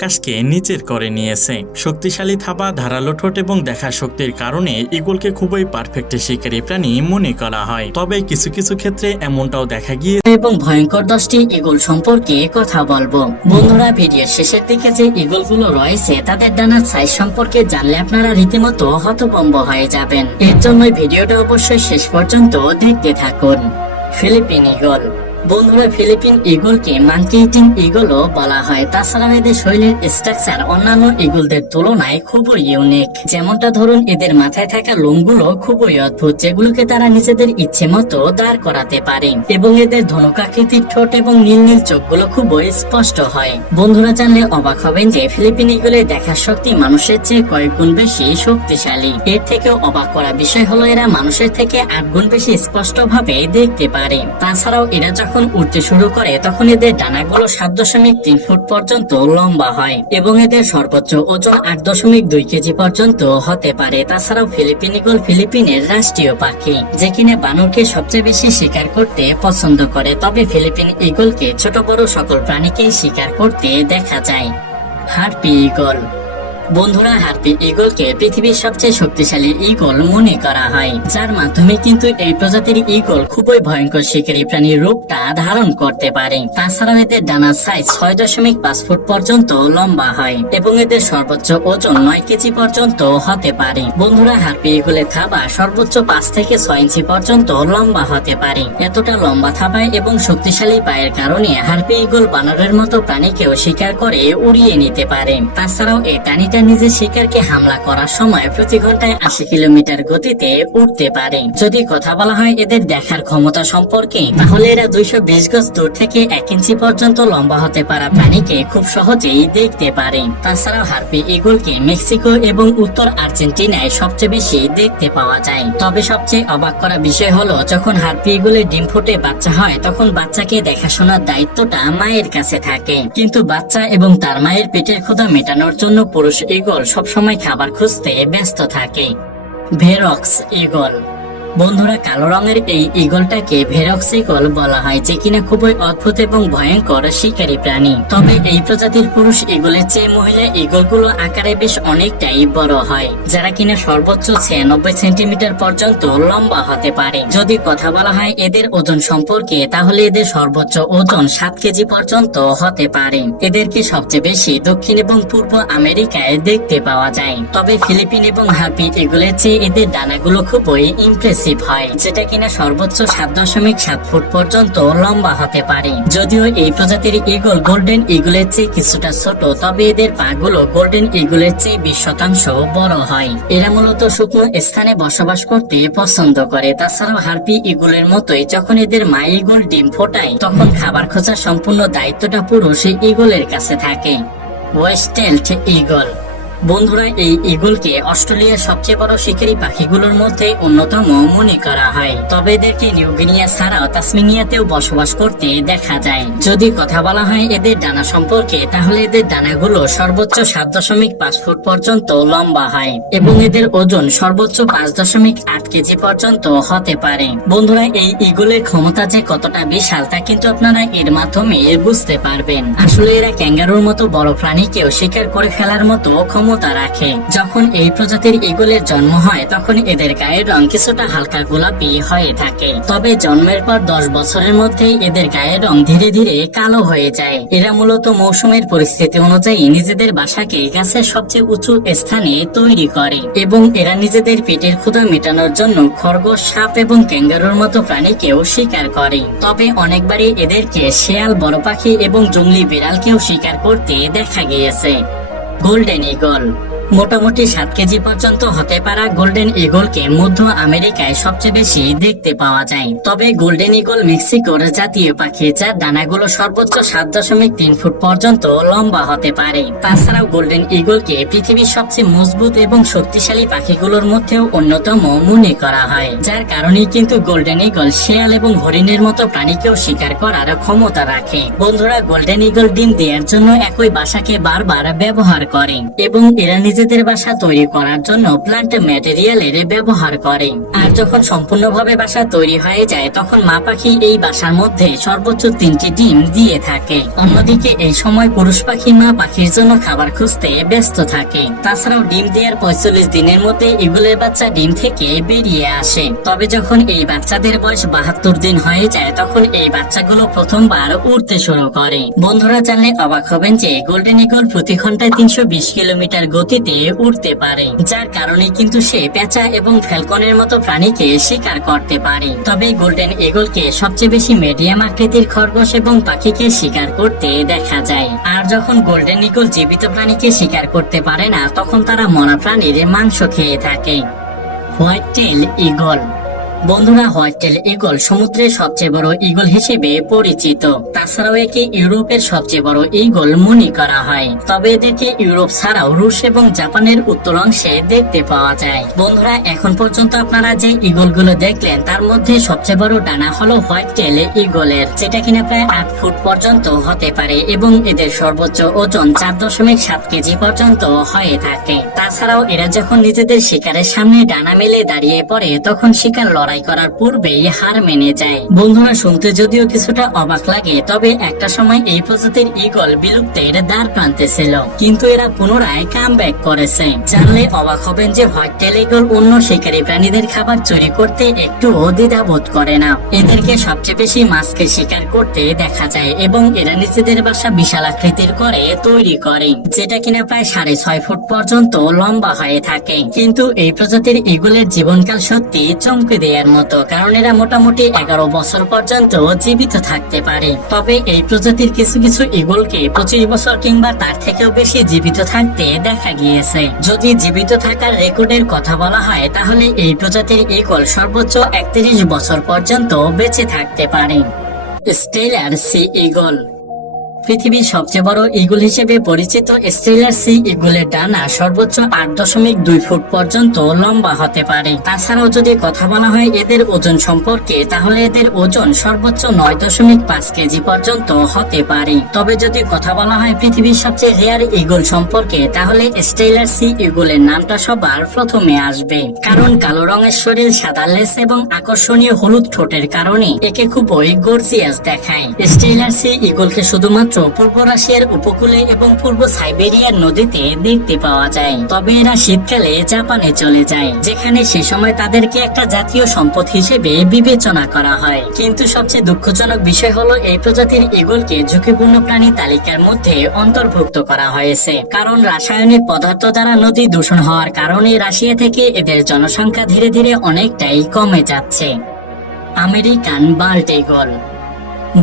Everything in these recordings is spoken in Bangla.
আকাশকে নিচের করে নিয়েছে। শক্তিশালী থাবা, ধারালো ঠোঁট এবং দেখার শক্তির কারণে ঈগলকে খুবই পারফেক্ট শিকারী প্রাণী মনে করা হয়। তবে কিছু কিছু ক্ষেত্রে এমনটাও দেখা গিয়ে এবং ভয়ঙ্কর 10টি ঈগল সম্পর্কে কথা বলবো। বন্ধুরা, ভিডিওর শেষের দিকে যে ঈগলগুলো রয়েছে তাদের ডানার সাইজ সম্পর্কে জানলে আপনারা রীতিমতো হতভম্ব হয়ে যাবেন। এর জন্য ভিডিওটা অবশ্যই শেষ পর্যন্ত দেখতে থাকুন। ফিলিপিন ঈগল। বন্ধুরা, ফিলিপিন ঈগলকে মাঙ্কি ইটিং ঈগলও বলা হয়। তাছাড়াও এদের শরীরের স্ট্রাকচার অন্যান্য ঈগলদের তুলনায় খুবই ইউনিক। যেমনটা ধরুন, এদের মাথায় থাকা লোমগুলো খুবই অদ্ভুত, যেগুলোকে তারা নিজেদের ইচ্ছে মতো দাঁড় করাতে পারে। এবং এদের ধনুকাকৃতির ঠোঁট এবং নীল নীল চোখগুলো খুবই স্পষ্ট হয়। বন্ধুরা, জানলে অবাক হবেন যে ফিলিপিন ঈগলের দেখার শক্তি মানুষের চেয়ে কয়েক গুণ বেশি শক্তিশালী। এর থেকেও অবাক করা বিষয় হলো এরা মানুষের থেকে 8 গুণ বেশি স্পষ্ট ভাবে দেখতে পারে। তাছাড়াও এরা যখন উঠতে শুরু করে তখন এদের ডানাগুলো 7.3 ফুট পর্যন্ত লম্বা হয় এবং এদের সর্বোচ্চ ওজন 8.2 কেজি পর্যন্ত হতে পারে। তাছাড়াও ফিলিপিন ঈগল ফিলিপিনের রাষ্ট্রীয় পাখি, যে কিনা বানরকে সবচেয়ে বেশি শিকার করতে পছন্দ করে। তবে ফিলিপিন ঈগলকে ছোট বড় সকল প্রাণীকেই শিকার করতে দেখা যায়। Harpy eagle. বন্ধুরা, হার্পি ঈগলকে পৃথিবীর সবচেয়ে শক্তিশালী ঈগল মনে করা হয়, যার মাধ্যমে কিন্তু এই প্রজাতির ঈগল খুবই ভয়ঙ্কর শিকারী প্রাণীর রূপটা ধারণ করতে পারে। তাছাড়াও এদের ডানার সাইজ 6.5 ফুট পর্যন্ত লম্বা হয় এবং এদের সর্বোচ্চ ওজন 9 কেজি পর্যন্ত হতে পারে। বন্ধুরা, হার্পি ঈগলের থাবা সর্বোচ্চ 5 থেকে 6 ইঞ্চি পর্যন্ত লম্বা হতে পারে। এতটা লম্বা থাবায় এবং শক্তিশালী পায়ের কারণে হার্পি ঈগল বানরের মতো প্রাণীকেও শিকার করে উড়িয়ে নিতে পারে। তাছাড়াও এই প্রাণীটা নিজের শিকারকে হামলা করার সময় প্রতি ঘন্টায় 80 কিলোমিটার গতিতে উঠতে পারে। যদি কথা বলা হয় এদের দেখার ক্ষমতা সম্পর্কে, তাহলে এরা 220 গজ দূর থেকে 1 ইঞ্চি পর্যন্ত লম্বা হতে পারা প্রাণীকে খুব সহজেই দেখতে পারে। তাছাড়াও হার্পি ঈগলকে মেক্সিকো এবং উত্তর আর্জেন্টিনায় সবচেয়ে বেশি দেখতে পাওয়া যায়। তবে সবচেয়ে অবাক করা বিষয় হলো, যখন হার্পি ঈগলের ডিম ফুটে বাচ্চা হয় তখন বাচ্চাকে দেখাশোনার দায়িত্বটা মায়ের কাছে থাকে, কিন্তু বাচ্চা এবং তার মায়ের পেটের ক্ষুধা মেটানোর জন্য পুরুষ ঈগল সবসময় খাবার খুঁজতে ব্যস্ত থাকে। ভেরক্স ঈগল। বন্ধুরা, কালো রঙের এই ঈগলটাকে ভেরক্স ঈগল বলা হয়, যে কিনা খুবই অদ্ভুত এবং ভয়ঙ্কর শিকারী প্রাণী। তবে এই প্রজাতির পুরুষ ঈগলের চেয়ে মহিলা ঈগলগুলো আকারে বেশ অনেকটাই বড় হয়, যারা কিনা সর্বোচ্চ 96 সেন্টিমিটার পর্যন্ত লম্বা হতে পারে। যদি কথা বলা হয় এদের ওজন সম্পর্কে, তাহলে এদের সর্বোচ্চ ওজন 7 কেজি পর্যন্ত হতে পারে। এদেরকে সবচেয়ে বেশি দক্ষিণ এবং পূর্ব আমেরিকায় দেখতে পাওয়া যায়। তবে ফিলিপিন এবং হার্পি ঈগলের চেয়ে এদের ডানাগুলো খুবই ইমপ্রেসিভ হয়, যেটা কিনা সর্বোচ্চ 7.7 ফুট পর্যন্ত লম্বা হতে পারে। যদিও এই প্রজাতির ঈগল গোল্ডেন ঈগলের চেয়ে কিছুটা ছোট, তবে এদের পাগুলো গোল্ডেন ঈগলের চেয়ে 20% বড় হয়। এরা মূলত শুকনো স্থানে বসবাস করতে পছন্দ করে। তাছাড়াও হার্পি ঈগলের মতোই যখন এদের মা ঈগল ডিম ফোটায়, তখন খাবার খোঁজার সম্পূর্ণ দায়িত্বটা পুরুষ ঈগলের কাছে থাকে। ওয়েস্টেল্ট ঈগল। বন্ধুরা, এই ঈগলকে অস্ট্রেলিয়ার সবচেয়ে বড় শিকারী পাখিগুলোর মধ্যে অন্যতম মনে করা হয়। তবে এদেরকে নিউগিনিয়া ছাড়াও তাসমানিয়াতেও বসবাস করতে দেখা যায়। যদি কথা বলা হয় এদের ডানা সম্পর্কে, তাহলে এদের ডানাগুলো সর্বোচ্চ 7.5 ফুট পর্যন্ত লম্বা হয় এবং এদের ওজন সর্বোচ্চ 5.8 কেজি পর্যন্ত হতে পারে। বন্ধুরা, এই ঈগলের ক্ষমতা যে কতটা বিশাল তা কিন্তু আপনারা এর মাধ্যমে বুঝতে পারবেন। আসলে এরা ক্যাঙ্গারুর মতো বড় প্রাণীকেও শিকার করে ফেলার মতো ক্ষমতা রাখে। যখন এই প্রজাতির ঈগলের জন্ম হয় তখন এদের গায়ের রং কিছুটা হালকা গোলাপি হয়ে থাকে। তবে জন্মের পর 10 বছরের মধ্যেই এদের গায়ের রং ধীরে ধীরে কালো হয়ে যায়। এরা মূলত মৌসুমের পরিস্থিতি অনুযায়ী নিজেদের বাসাকে গাছের সবচেয়ে উঁচু স্থানে তৈরি করে এবং এরা নিজেদের পেটের ক্ষুধা মেটানোর জন্য খরগোশ, সাপ এবং ক্যাঙ্গারুর মতো প্রাণীকেও শিকার করে। তবে অনেকবারই এদেরকে শেয়াল, বড় পাখি এবং জংলি বিড়ালকেও শিকার করতে দেখা গিয়েছে। Golden eagle. মোটামুটি 7 কেজি পর্যন্ত হতে পারা গোল্ডেন ঈগলকে মধ্য আমেরিকায় সবচেয়ে বেশি দেখতে পাওয়া যায়। তবে গোল্ডেন ঈগল মেক্সিকোর জাতীয় পাখি, যার ডানাগুলো সর্বোচ্চ 7.3 ফুট পর্যন্ত লম্বা হতে পারে। তাছাড়াও গোল্ডেন ঈগলকে পৃথিবীর সবচেয়ে মজবুত এবং শক্তিশালী পাখিগুলোর মধ্যেও অন্যতম মনে করা হয়, যার কারণেই কিন্তু গোল্ডেন ঈগল শেয়াল এবং হরিণের মতো প্রাণীকেও শিকার করার ক্ষমতা রাখে। বন্ধুরা, গোল্ডেন ঈগল ডিম দেওয়ার জন্য একই বাসাকে বারবার ব্যবহার করে এবং এরা নিজেদের বাসা তৈরি করার জন্য প্লান্ট ম্যাটেরিয়ালের ব্যবহার করে। আর যখন সম্পূর্ণভাবে বাসা তৈরি হয়ে যায় তখন মা পাখি এই বাসার মধ্যে সর্বোচ্চ 3টি ডিম দিয়ে থাকে। অন্যদিকে এই সময় পুরুষ পাখি মা পাখির জন্য খাবার খুঁজতে ব্যস্ত থাকে। তাছাড়াও ডিম দেওয়ার 45 দিনের মধ্যে ইগলের বাচ্চা ডিম থেকে বেরিয়ে আসে। তবে যখন এই বাচ্চাদের বয়স 72 দিন হয়ে যায় তখন এই বাচ্চাগুলো প্রথমবার উড়তে শুরু করে। বন্ধুরা জানলে অবাক হবেন যে গোল্ডেন ইগল প্রতি ঘন্টায় 320 কিলোমিটার গতিতে উড়তে পারে, যার কারণে কিন্তু সে পেঁচা এবং ফ্যালকনের মতো প্রাণীকে শিকার করতে পারে। তবে গোল্ডেন ইগলকে সবচেয়ে বেশি মিডিয়াম আকৃতির খরগোশ এবং পাখিকে শিকার করতে দেখা যায়। আর যখন গোল্ডেন ইগল জীবিত প্রাণীকে শিকার করতে পারে না তখন তারা মরা প্রাণীর মাংস খেয়ে থাকে। হোয়াইট টেল ইগল। বন্ধুরা, হোয়াইট টেল ইগল সমুদ্রের সবচেয়ে বড় ইগল হিসেবে পরিচিত। তাছাড়াও একে ইউরোপের সবচেয়ে বড় ইগল মনে করা হয়। তবে এদেরকে ইউরোপ ছাড়াও রুশ এবং জাপানের উত্তর অংশে দেখতে পাওয়া যায়। বন্ধুরা, এখন পর্যন্ত আপনারা যে ইগলগুলো দেখলেন তার মধ্যে সবচেয়ে বড় ডানা হলো হোয়াইট টেল ইগলের, যেটা কিনা প্রায় 8 ফুট পর্যন্ত হতে পারে এবং এদের সর্বোচ্চ ওজন 4.7 কেজি পর্যন্ত হয়ে থাকে। তাছাড়াও এরা যখন নিজেদের শিকারের সামনে ডানা মেলে দাঁড়িয়ে পড়ে তখন শিকার লড়াই করার পূর্বেই হার মেনে যায়। বন্ধুরা, শুনতে যদিও কিছুটা অবাক লাগে, তবে একটা সময় এই প্রজাতির ইগল বিলুপ্তের দ্বার প্রান্তে ছিল, কিন্তু এরা পুনরায় কামব্যাক করেছে। জানলে অবাক হবেন যে হোয়াইট টেল ইগল অন্য শিকারী প্রাণীদের খাবার চুরি করতে একটু দ্বিধাবোধ করে না। এদেরকে সবচেয়ে বেশি মাছকে শিকার করতে দেখা যায় এবং এরা নিজেদের বাসা বিশাল আকৃতির করে তৈরি করে, যেটা কিনা প্রায় 6.5 ফুট পর্যন্ত লম্বা হয়ে থাকে। কিন্তু এই প্রজাতির ইগলের জীবনকাল সত্যি চমকে দেয়ার মতো, কারণ এরা মোটামুটি 11 বছর পর্যন্ত জীবিত থাকতে পারে। তবে এই প্রজাতির কিছু কিছু ইগলকে 25 বছর কিংবা তার থেকেও বেশি জীবিত থাকতে দেখা গিয়েছে। যদি জীবিত থাকার রেকর্ডের কথা বলা হয় তাহলে এই প্রজাতির ইগল সর্বোচ্চ 31 বছর পর্যন্ত বেঁচে থাকতে পারে। Steller sea eagle. পৃথিবীর সবচেয়ে বড় ইগল হিসেবে পরিচিত স্টেলার সি ইগলের ডানা সর্বোচ্চ 8.2 ফুট পর্যন্ত লম্বা হতে পারে। তাছাড়াও যদি কথা বলা হয় এদের ওজন সম্পর্কে তাহলে এদের ওজন সর্বোচ্চ 9.5 কেজি পর্যন্ত হতে পারে। তবে যদি কথা বলা হয় পৃথিবীর সবচেয়ে রেয়ার ইগল সম্পর্কে তাহলে স্টেলার সি ইগলের নামটা সবার প্রথমে আসবে, কারণ কালো রঙের শরীর, সাদা লেজ এবং আকর্ষণীয় হলুদ ঠোঁটের কারণে একে খুবই গর্জিয়াস দেখায়। স্টেলার সি ইগলকে শুধুমাত্র পূর্ব রাশিয়ার উপকূলে এবং পূর্ব সাইবেরিয়ার নদীতে দেখতে পাওয়া যায়। তবে এরা শীতকালে জাপানে চলে যায়, যেখানে সে সময় তাদেরকে একটা জাতীয় সম্পদ হিসেবে বিবেচনা করা হয়। কিন্তু সবচেয়ে দুঃখজনক বিষয় হলো এই প্রজাতির ইগলকে ঝুঁকিপূর্ণ প্রাণী তালিকার মধ্যে অন্তর্ভুক্ত করা হয়েছে, কারণ রাসায়নিক পদার্থ দ্বারা নদী দূষণ হওয়ার কারণে রাশিয়া থেকে এদের জনসংখ্যা ধীরে ধীরে অনেকটাই কমে যাচ্ছে। American bald eagle.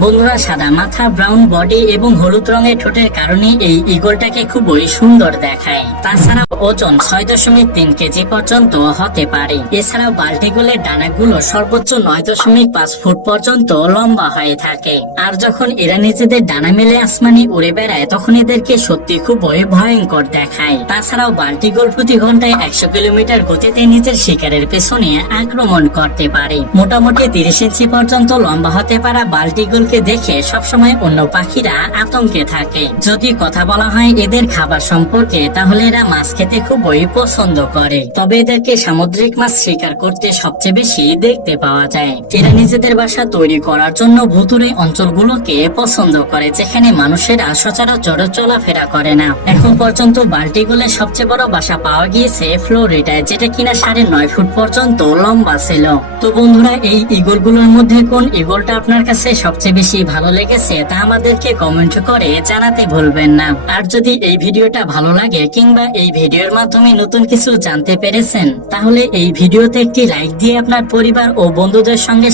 বন্ধুরা, সাদা মাথা, ব্রাউন বডি এবং হলুদ রঙের ঠোঁটের কারণে এই ইগলটাকে খুবই সুন্দর দেখায়। তাছাড়া ওজন 6.3 কেজি পর্যন্ত হতে পারে। এছাড়াও বাল্ট ইগলের ডানাগুলো সর্বোচ্চ 9.5 ফুট পর্যন্ত লম্বা হয়ে থাকে। আর যখন এরা নিজেদের ডানা মেলে আসমানে উড়ে বেড়ায় তখন এদেরকে সত্যি খুবই ভয়ঙ্কর দেখায়। তাছাড়াও বাল্ট ইগল প্রতি ঘন্টায় 100 কিলোমিটার গতিতে নিজের শিকারের পেছনে আক্রমণ করতে পারে। মোটামুটি 30 ইঞ্চি পর্যন্ত লম্বা হতে পারা বাল্ট ইগলকে দেখে সবসময় অন্য পাখিরা আতঙ্কে থাকে। যদি কথা বলা হয় এদের খাবার সম্পর্কে তাহলে এরা মাছ খেতে খুবই পছন্দ করে। তবে এদেরকে সামুদ্রিক মাছ শিকার করতে সবচেয়ে বেশি দেখতে পাওয়া যায়। এরা নিজেদের বাসা তৈরি করার জন্য ভুতুড়ে অঞ্চলগুলোকে পছন্দ করে, যেখানে মানুষেরা সচরাচর চলাফেরা করে না। এখন পর্যন্ত বাল্ট ইগলের সবচেয়ে বড় বাসা পাওয়া গিয়েছে ফ্লোরিডায়, যেটা কিনা 9.5 ফুট পর্যন্ত লম্বা ছিল। তো বন্ধুরা, এই ইগলগুলোর মধ্যে কোন ইগলটা আপনার কাছে সবচেয়ে বেশি ভালো লেগেছে তা আমাদেরকে কমেন্ট করে জানাতে ভুলবেন না। আর যদি এই ভিডিওটা ভালো লাগে কিংবা এই ভিডিওর মাধ্যমে নতুন কিছু জানতে পেরেছেন তাহলে এই ভিডিওতে একটি লাইক দিয়ে আপনার পরিবার ও বন্ধুদের সঙ্গে